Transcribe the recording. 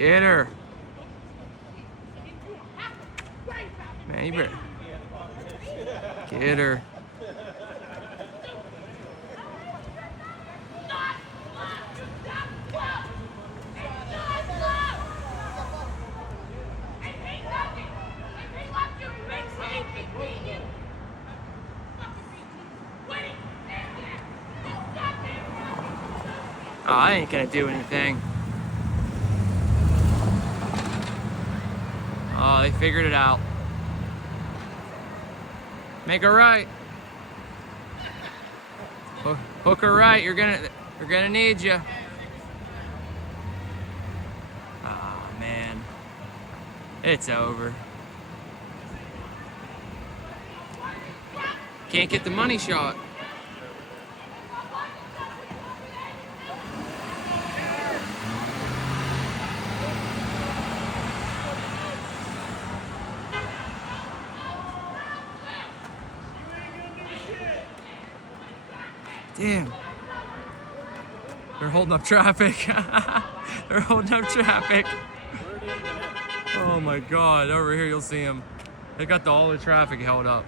Get her. Man, you better. Get her. Oh, I ain't gonna do anything. Oh, they figured it out. Make her right. Hook her right. You're gonna need you. Ah, man, it's over. Can't get the money shot. Damn. They're holding up traffic. They're holding up traffic. Oh my God, over here you'll see them. They got all the traffic held up.